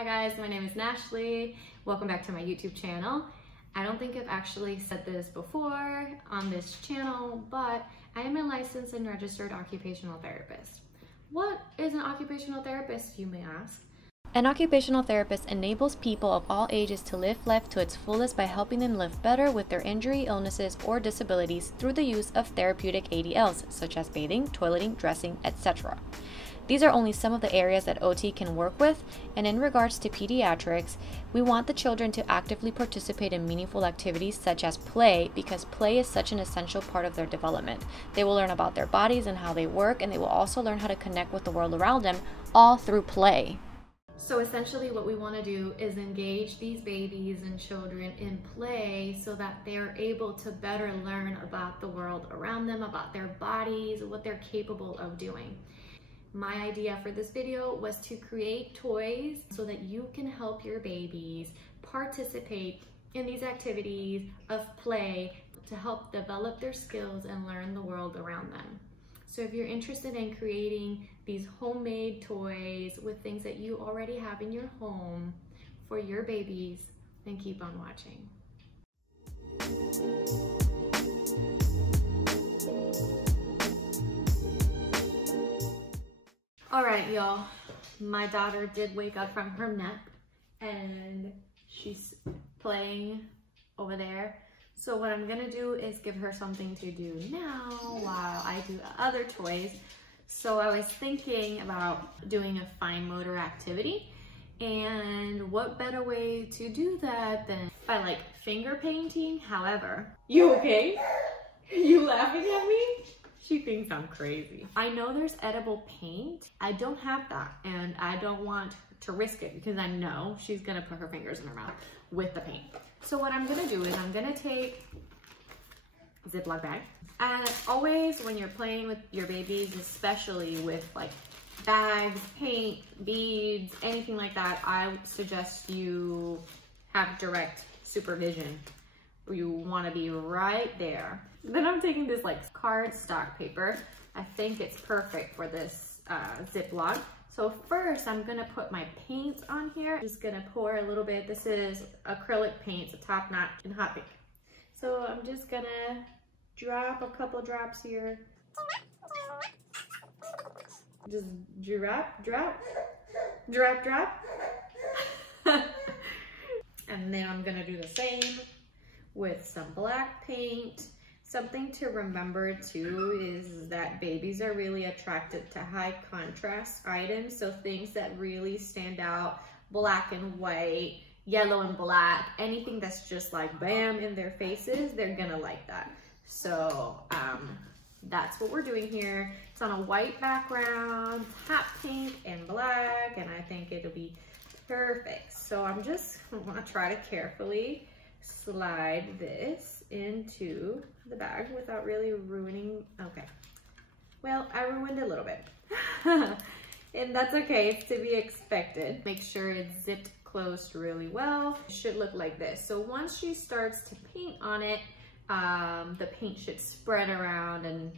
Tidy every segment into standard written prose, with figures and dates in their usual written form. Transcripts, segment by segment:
Hi guys, my name is Nashlie. Welcome back to my YouTube channel. I don't think I've actually said this before on this channel, but I am a licensed and registered occupational therapist. What is an occupational therapist, you may ask? An occupational therapist enables people of all ages to live life to its fullest by helping them live better with their injury, illnesses, or disabilities through the use of therapeutic ADLs, such as bathing, toileting, dressing, etc. These are only some of the areas that OT can work with, and in regards to pediatrics, we want the children to actively participate in meaningful activities such as play, because play is such an essential part of their development. They will learn about their bodies and how they work, and they will also learn how to connect with the world around them, all through play. So essentially what we want to do is engage these babies and children in play so that they're able to better learn about the world around them, about their bodies, what they're capable of doing. My idea for this video was to create toys so that you can help your babies participate in these activities of play to help develop their skills and learn the world around them. So if you're interested in creating these homemade toys with things that you already have in your home for your babies, then keep on watching. All right, y'all, my daughter did wake up from her nap and she's playing over there. So what I'm gonna do is give her something to do now while I do other toys. So I was thinking about doing a fine motor activity, and what better way to do that than by like finger painting. However, you okay? You laughing at me? She thinks I'm crazy. I know there's edible paint. I don't have that, and I don't want to risk it because I know she's gonna put her fingers in her mouth with the paint. So what I'm gonna do is I'm gonna take a Ziploc bag. And always when you're playing with your babies, especially with like bags, paint, beads, anything like that, I suggest you have direct supervision. You wanna be right there. Then I'm taking this like cardstock paper. I think it's perfect for this Ziploc. So first I'm gonna put my paint on here. Just gonna pour a little bit. This is acrylic paint, it's a top notch and hot pink. So I'm just gonna drop a couple drops here. Just drop, drop, drop, drop. And then I'm gonna do the same with some black paint. Something to remember too is that babies are really attracted to high contrast items. So things that really stand out, black and white, yellow and black, anything that's just like bam in their faces, they're gonna like that. So that's what we're doing here. It's on a white background, hot pink and black, and I think it'll be perfect. So I'm just gonna try to carefully slide this into the bag without really ruining. Okay, well, I ruined a little bit. And that's okay, it's to be expected. Make sure it's zipped closed really well. It should look like this. So once she starts to paint on it, the paint should spread around and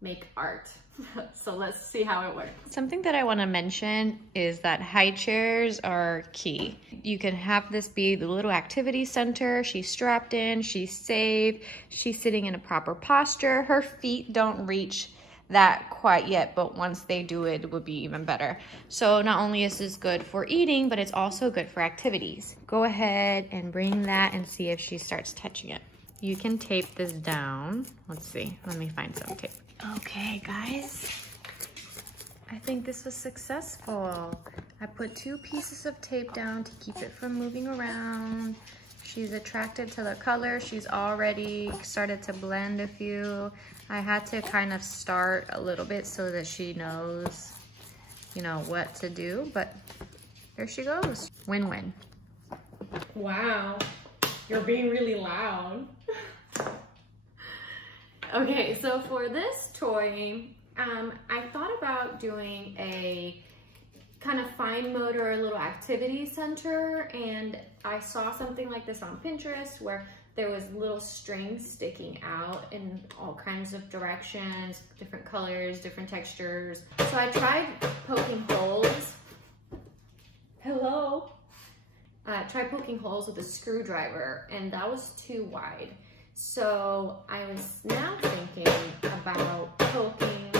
make art. So let's see how it works. Something that I want to mention is that high chairs are key. You can have this be the little activity center. She's strapped in, she's safe, she's sitting in a proper posture. Her feet don't reach that quite yet, but once they do, it would be even better. So not only is this good for eating, but it's also good for activities. Go ahead and bring that and see if she starts touching it. You can tape this down. Let's see, let me find some tape. Okay, guys, I think this was successful. I put 2 pieces of tape down to keep it from moving around. She's attracted to the color. She's already started to blend a few. I had to kind of start a little bit so that she knows, you know, what to do, but there she goes. Win-win. Wow, you're being really loud. Okay, so for this toy, I thought about doing a kind of fine motor little activity center, and I saw something like this on Pinterest where there was little strings sticking out in all kinds of directions, different colors, different textures. So I tried poking holes Hello? Try poking holes with a screwdriver, and that was too wide. So I was now thinking about poking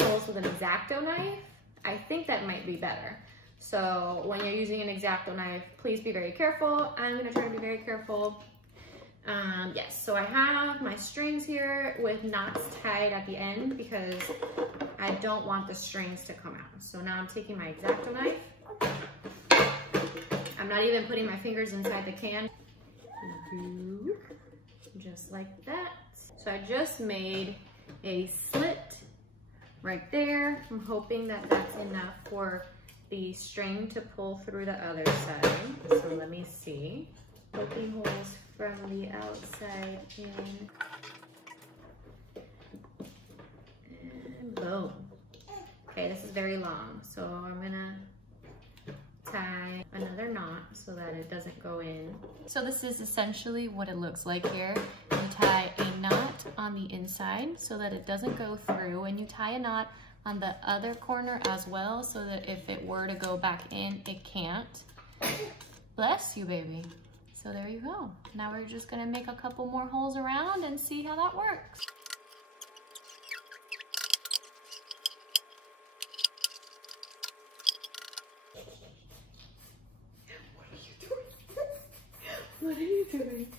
holes with an X-Acto knife. I think that might be better. So when you're using an X-Acto knife, please be very careful. I'm gonna try to be very careful. Yes, so I have my strings here with knots tied at the end because I don't want the strings to come out. So now I'm taking my X-Acto knife. I'm not even putting my fingers inside the can. Just like that. So I just made a slit right there. I'm hoping that that's enough for the string to pull through the other side. So let me see. Poking holes from the outside in. And boom. Okay, this is very long. So I'm gonna tie another knot so that it doesn't go in. So this is essentially what it looks like here. You tie a knot on the inside so that it doesn't go through, and you tie a knot on the other corner as well so that if it were to go back in, it can't. Bless you, baby. So there you go. Now we're just gonna make a couple more holes around and see how that works. What are you doing?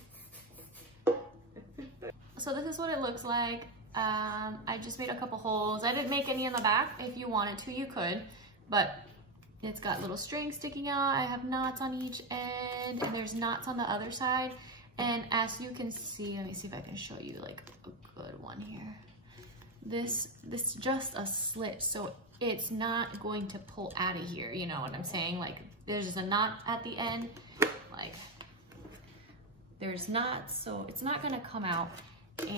So this is what it looks like. I just made a couple holes. I didn't make any in the back. If you wanted to, you could, but it's got little strings sticking out. I have knots on each end, and there's knots on the other side. And as you can see, let me see if I can show you like a good one here. This is just a slit, so it's not going to pull out of here. You know what I'm saying? Like there's just a knot at the end, like there's knots, so it's not gonna come out,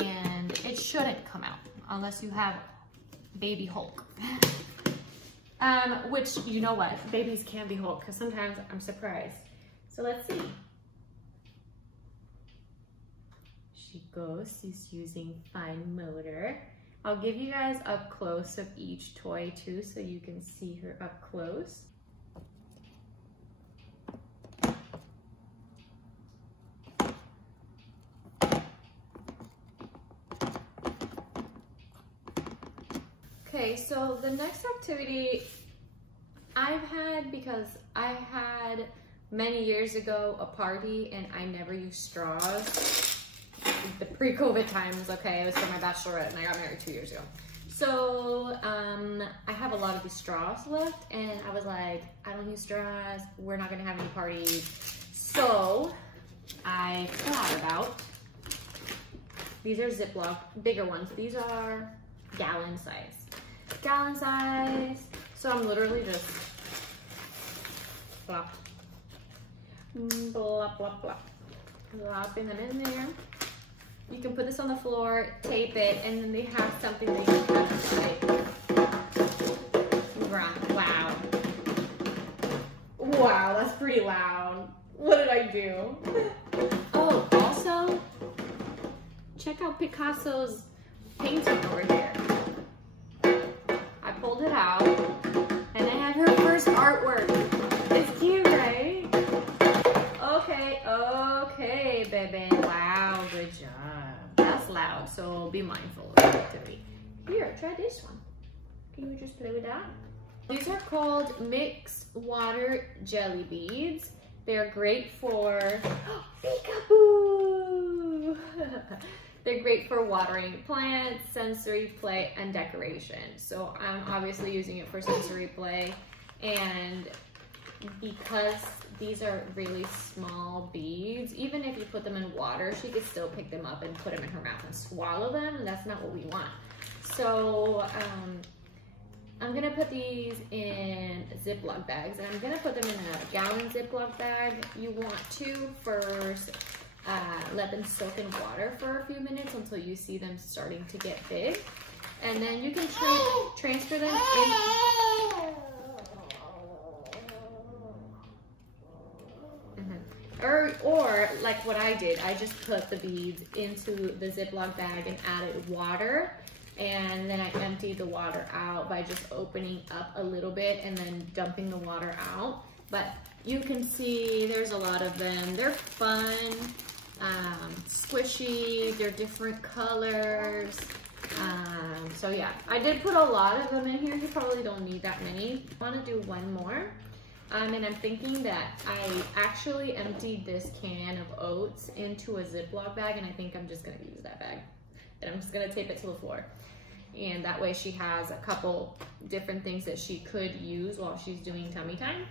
and it shouldn't come out unless you have baby Hulk. Which, you know what, babies can be Hulk, because sometimes I'm surprised. So let's see. She goes, she's using fine motor. I'll give you guys up close of each toy too, so you can see her up close. Okay, so the next activity I've had, because I had many years ago a party and I never used straws. The pre-COVID times, okay, it was for my bachelorette and I got married 2 years ago. So I have a lot of these straws left, and I was like, I don't use straws, we're not gonna have any parties. So I thought about, these are Ziploc, bigger ones. These are gallon size. Gallon size. So I'm literally just plop, plop, plop, plop, plopping them in there. You can put this on the floor, tape it, and then they have something that you can like, wow. Wow, that's pretty loud. What did I do? Oh, also, check out Picasso's painting over here. I pulled it out, and I have her first artwork. It's cute, right? Okay, baby. Wow, good job. That's loud, so be mindful of the activity. Here, try this one. Can you just play with that? These are called mixed water jelly beads. They're great for, peekaboo! They're great for watering plants, sensory play, and decoration. So I'm obviously using it for sensory play, and because these are really small beads, even if you put them in water, she could still pick them up and put them in her mouth and swallow them, and that's not what we want. So I'm gonna put these in Ziploc bags, and I'm gonna put them in a gallon Ziploc bag. You want to first let them soak in water for a few minutes until you see them starting to get big, and then you can transfer them in. Or like what I did, I just put the beads into the Ziploc bag and added water, and then I emptied the water out by just opening up a little bit and then dumping the water out. But you can see there's a lot of them. They're fun, squishy, they're different colors. So yeah, I did put a lot of them in here. You probably don't need that many. I want to do one more. And I'm thinking that I actually emptied this can of oats into a Ziploc bag, and I think I'm just gonna use that bag. And I'm just gonna tape it to the floor. And that way she has a couple different things that she could use while she's doing tummy time.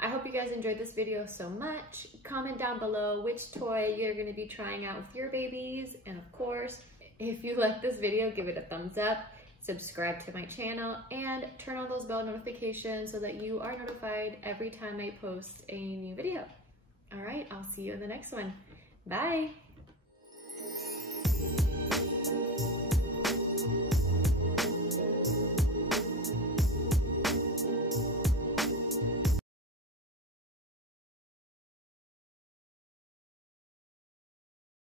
I hope you guys enjoyed this video so much. Comment down below which toy you're going to be trying out with your babies. And of course, if you like this video, give it a thumbs up, subscribe to my channel, and turn on those bell notifications so that you are notified every time I post a new video. All right, I'll see you in the next one. Bye.